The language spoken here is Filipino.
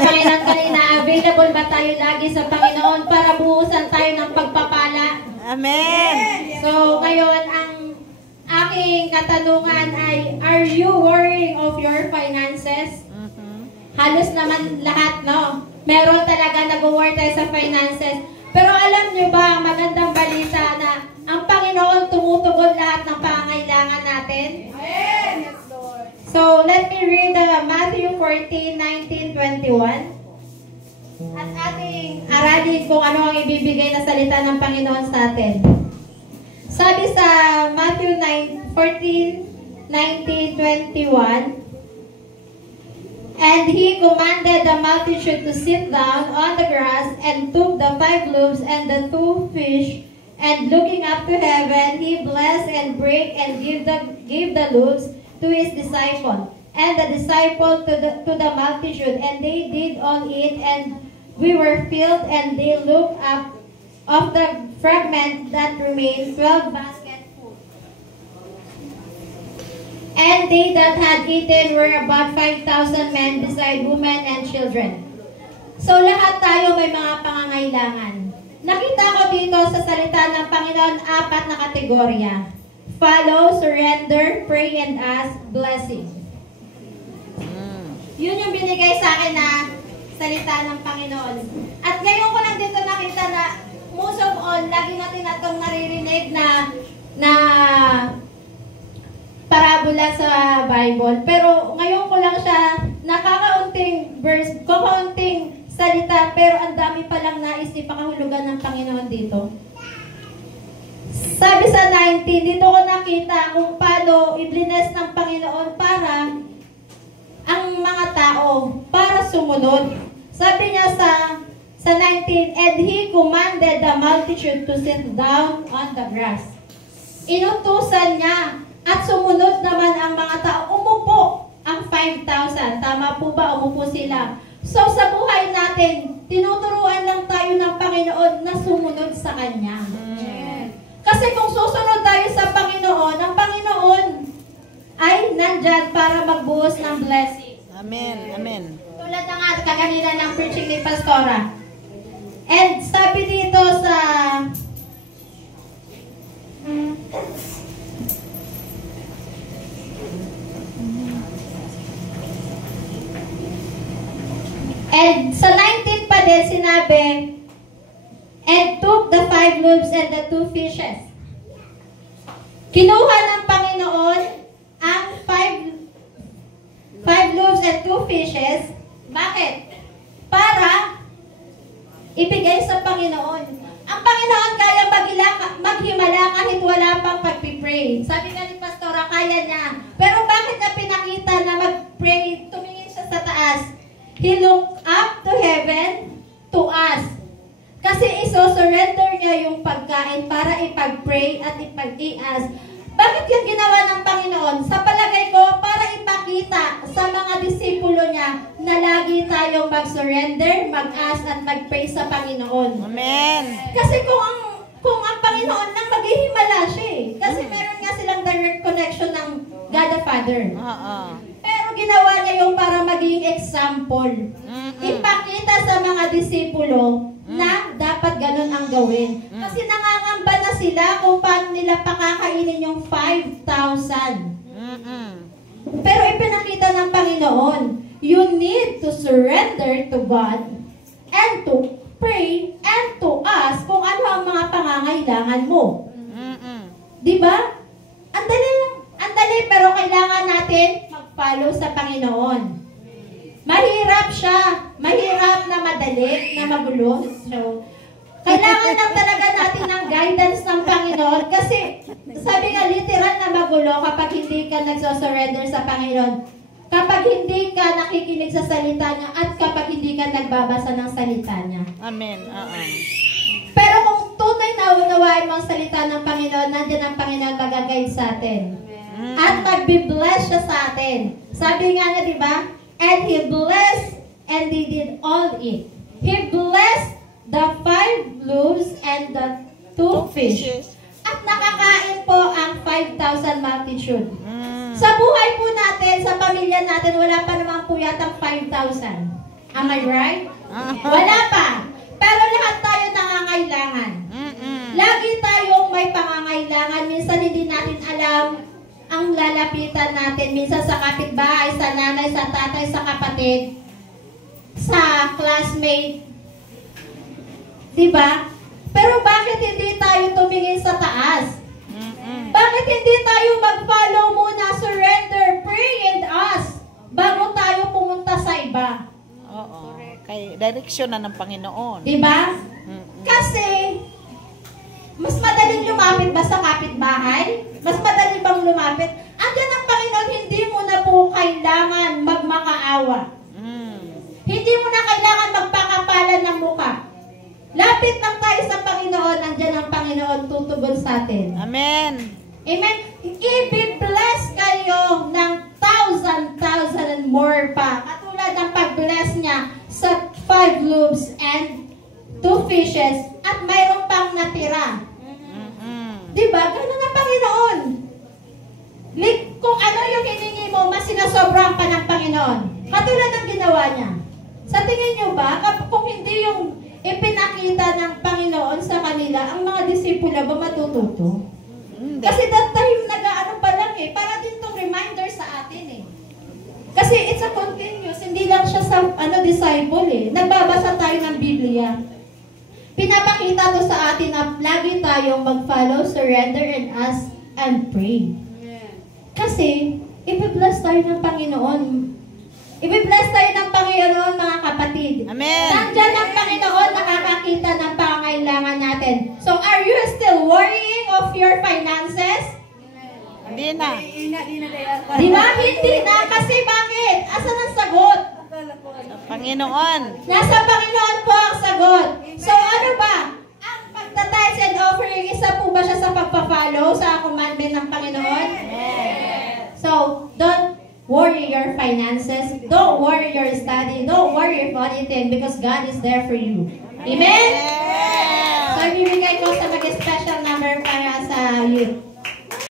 ng Panginoon kanina, available ba tayo lagi sa Panginoon para buhusan tayo ng pagpapala? Amen. So, ngayon, ang aking katanungan ay, are you worrying of your finances? Halos naman lahat, no? Meron talaga nag-worry tayo sa finances. Pero alam nyo ba, ang magandang balita na ang Panginoon tumutugon lahat ng pangangailangan natin? Amen. Yes, Lord. So, let me read Matthew 14:19-21. At ating aralin kung ano ang ibibigay na salita ng Panginoon sa atin. Sabi sa Matthew 14:19-21, and he commanded the multitude to sit down on the grass, and took the 5 loaves and the 2 fish, and looking up to heaven, he blessed and brake and gave the loaves to his disciple, and the disciple to the multitude, and they did all eat, and we were filled, and they looked up of the fragment that remained 12 basketfuls. And they that had eaten were about 5,000 men, beside women and children. So lahat tayo may mga pangangailangan. Nakita ko dito sa salita ng Panginoon 4 na kategorya. Follow, surrender, pray, and ask, blessing. Yun yung binigay sa akin na salita ng Panginoon. At ngayon ko lang dito nakita na most of all, lagi natin itong naririnig na parabola sa Bible. Pero ngayon ko lang siya nakakaunting verse, kakaunting salita, pero ang dami palang nais ipakahulugan ng Panginoon dito. Sabi sa 19, dito ko nakita kung paano i-bless ng Panginoon para ang mga tao, para sumunod. Sabi niya sa 19, and he commanded the multitude to sit down on the grass. Inutusan niya. At sumunod naman ang mga tao. Umupo ang 5,000. Tama po ba? Umupo sila. So sa buhay natin, tinuturuan lang tayo ng Panginoon na sumunod sa Kanya. Kasi kung susunod tayo sa Panginoon, ang Panginoon ay nandyan para magbuhos ng blessing. Amen. Amen. Tulad na nga kaganina ng preaching ni Pastora. And sabi dito sa and sa 19 pa din sinabi, and took the 5 loaves and the 2 fishes. Kinuha ng Panginoon ang 5 loaves and 2 fishes. Bakit? Para ibigay sa Panginoon. Ang Panginoon kaya maghimala kahit wala pang pagpipray. Sabi nga ni Pastora, kaya niya. Pero bakit niya pinakita na mag-pray? Tumingin siya sa taas. He looked up to heaven to us. Kasi iso-surrender niya yung pagkain para ipag-pray at ipag-i-ask. Bakit yung ginawa ng Panginoon? Sa palagay ko, para ipakita sa mga disipulo niya na lagi tayong mag-surrender, mag-ask at mag-pray sa Panginoon. Amen. Kasi kung ang Panginoon nang maghihimala siya eh. Kasi meron nga silang direct connection ng God the Father. Pero ginawa niya yung para maging example. Ipakita sa mga disipulo na dapat ganun ang gawin. Kasi nangangamba na sila kung paano nila pakakainin yung 5,000. Pero ipinakita ng Panginoon, you need to surrender to God and to pray and to ask kung ano ang mga pangangailangan mo. Diba? Ang dali pero kailangan natin mag-follow sa Panginoon. Mahirap siya. Mahirap na madali, na magulo. So, kailangan lang talaga natin ng guidance ng Panginoon kasi sabi nga literal na magulo kapag hindi ka nagsosurrender sa Panginoon. Kapag hindi ka nakikinig sa salita niya at kapag hindi ka nagbabasa ng salita niya. Amen. Pero kung tunay na unawain mo ang salita ng Panginoon, nandiyan ang Panginoon mag-guide sa atin. At magbi-bless siya sa atin. Sabi nga niya, di ba? And He blessed and they did all eat. He blessed the 5 loaves and the 2 fish. At nakakain po ang 5,000 multitude. Sa buhay po natin, sa pamilya natin, wala pa naman po yatang 5,000. Am I right? Wala pa. Pero lahat tayo nangangailangan. Lagi tayong may pangangailangan. Minsan hindi natin alam ang lalapitan natin. Minsan sa kapitbahay, sa nanay, sa tatay, sa kapatid, sa classmate. Diba? Pero bakit hindi tayo tumingin sa taas? Bakit hindi tayo mag-follow muna, surrender, pray and ask bago tayo pumunta sa iba? Oo. Kay direksyon na ng Panginoon. Diba? Kasi, mas madaling lumapit ba sa kapitbahay? Mas madali bang lumapit? Andiyan ang Panginoon, hindi mo na po kailangan magmakaawa. Hindi mo na kailangan magpakapalan ng muka. Lapit lang tayo sa Panginoon, andiyan ang Panginoon tutugon sa atin. Amen. Amen. I-bless kayo ng 1,000 and more pa. Katulad ng pag-bless niya sa 5 loaves and 2 fishes at mayroon pang natira. Diba? Ganun ang Panginoon. Kung ano yung hiningi mo, mas sinasobrang pa ng Panginoon. Katulad ng ginawa niya. Sa tingin niyo ba, kung hindi yung ipinakita ng Panginoon sa kanila, ang mga disipula ba matututo? Kasi that time, nag-ano pa lang eh, para din tong reminder sa atin eh. Kasi it's a continuous, hindi lang siya sa disciple eh. Nagbabasa tayo ng Biblia. Pinapakita to sa atin na lagi tayong mag-follow, surrender, and ask, and pray. Kasi, ipibless tayo ng Panginoon. Ipibless tayo ng Panginoon, mga kapatid. Amen. Nandiyan ang Panginoon, nakakakita ng pangailangan natin. So, are you still worrying of your finances? Hindi na. Di ba? Hindi na. Kasi bakit? Asan ang sagot? Panginoon. Nasa Panginoon po ang sagot. So, ano ba? Ang pagtatides and offering, isa po ba siya sa pagpa-follow sa commandment ng Panginoon? So, don't worry your finances. Don't worry your study. Don't worry for anything because God is there for you. Amen? So, ibibigay ko sa mag-special number para sa youth.